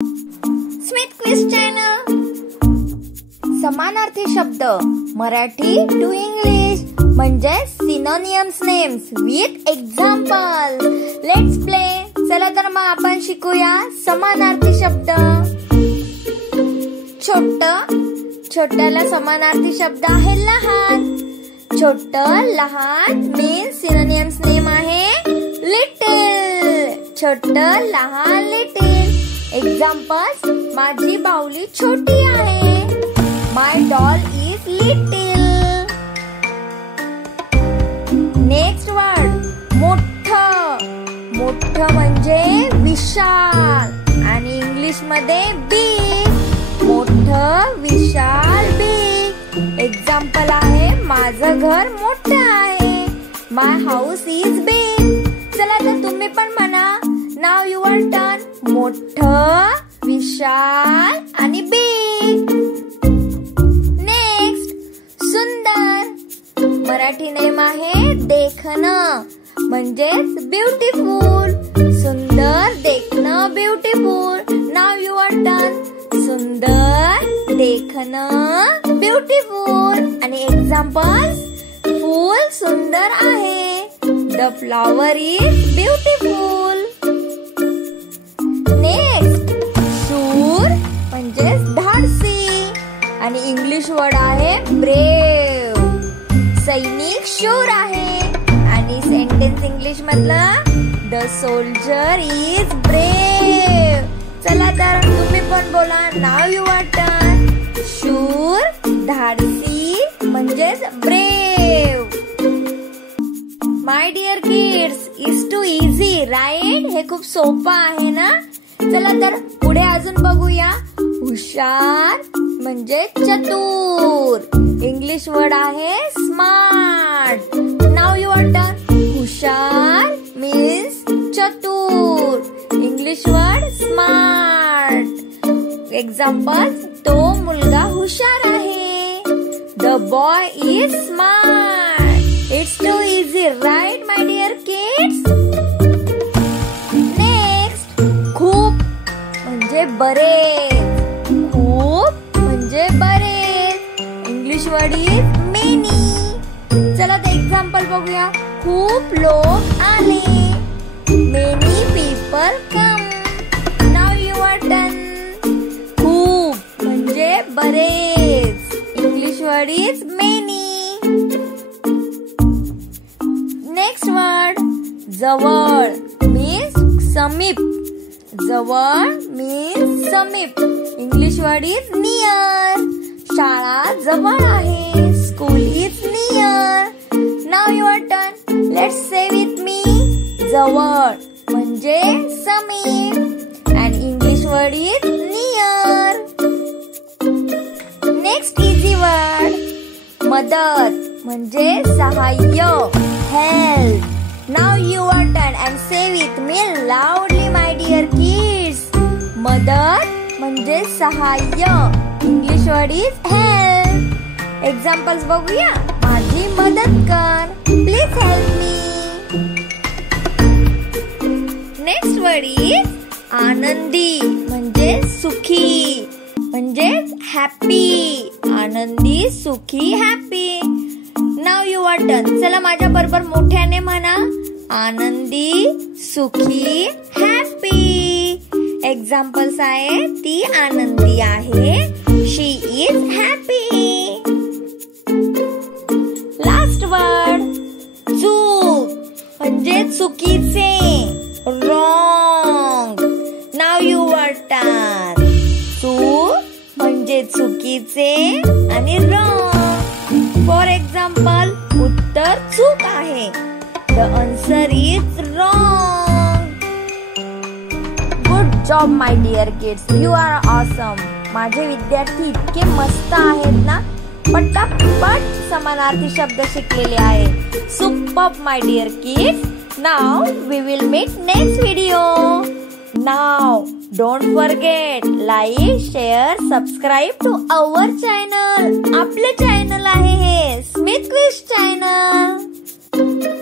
Smith quiz channel. समानार्थी शब्द Marathi to English म्हणजे synonyms names with example. Let's play. चला तर मग आपण शिकूया समानार्थी शब्द. छोट, छोट्याला समानार्थी शब्द आहे लहान. छोट लहान मीन्स सिनोनिम्स नेम आहे लिटिल. छोट लहान लिटिल. एक्झाम्पल्स माझी बाहुली छोटी आहे. My doll is little. Next word मोठ. मोठ म्हणजे विशाल आणि इंग्लिश मध्ये बिग. मोठ विशाल बिग. एक्झाम्पल आहे माझं घर मोठं आहे. माय हाऊस इज बिग. चला तर तुम्ही पण म्हणा. नाव युअर टर्न. मोठ विशाल आणि बिग. नेक्स्ट सुंदर. मराठी नेम आहे देखणं म्हणजेच ब्युटिफुल. सुंदर देखणं ब्युटिफुल. Now your turn. सुंदर देखणं ब्युटिफुल आणि एक्झाम्पल्स फूल सुंदर आहे. The flower is beautiful. Next शूर म्हणजेच धाडसी आणि इंग्लिश वर्ड आहे ब्रेव. सैनिक शूर आहे आणि सेंटेन्स इंग्लिश मधलं द सोल्जर इज ब्रेव. चला तर तुम्ही पण बोला. Now your turn. शूर धाडसी म्हणजेच brave. My dear kids is too easy right. हे खूप सोपं आहे ना. चला तर पुढे अजून बघूया. हुशार म्हणजे चतुर. इंग्लिश वर्ड आहे स्मार्ट. Now your turn. हुशार मीन्स चतुर. English word smart. एक्झाम्पल तो मुलगा हुशार आहे. The boy is smart. It's too easy right my dear kids. Next खूप म्हणजे बरेच. खूप म्हणजे बरेच. English word is many. चला तर एक्झाम्पल बघूया. खूप लोक आले. Many people come. Now your turn. खूप म्हणजे बरेच. English word is many. Next word जवळ मीन्स समीप. जवळ मीन्स समीप. English word is near. शाळा जवळ आहे. School is near. Now your turn. Let's say with me. जवळ म्हणजे समीप and English word is near. Next easy word मदत म्हणजे सहाय्य. Help. Now your turn and say with me loudly my dear kids. मदत म्हणजे सहाय्य. English word is help. Examples बघूया. माझी मदत कर. Please help me. Next word is आनंदी म्हणजे सुखी म्हणजेच हॅपी. आनंदी सुखी हॅपी. Now your turn. चला माझ्या बरोबर मोठ्याने म्हणा. आनंदी सुखी हॅपी. एक्झाम्पल्स आहे ती आनंदी आहे. शी इज हॅपी. लास्ट वर्ड चूक म्हणजे चुकीचे. रॉंग. Now your turn. चूक म्हणजे चुकीचे आणि रॉंग. फॉर एक्झाम्पल उत्तर चूक आहे. The answer is wrong. Good job my dear kids. You are awesome. माझे विद्यार्थी इतके मस्त आहेत ना. पटापट समानार्थी शब्द शिकलेले आहेत. Superb my dear kids. Now we will meet next video. Now don't forget like, share, subscribe to our channel. आपले चॅनल आहे हे स्मिथ क्विज चॅनल.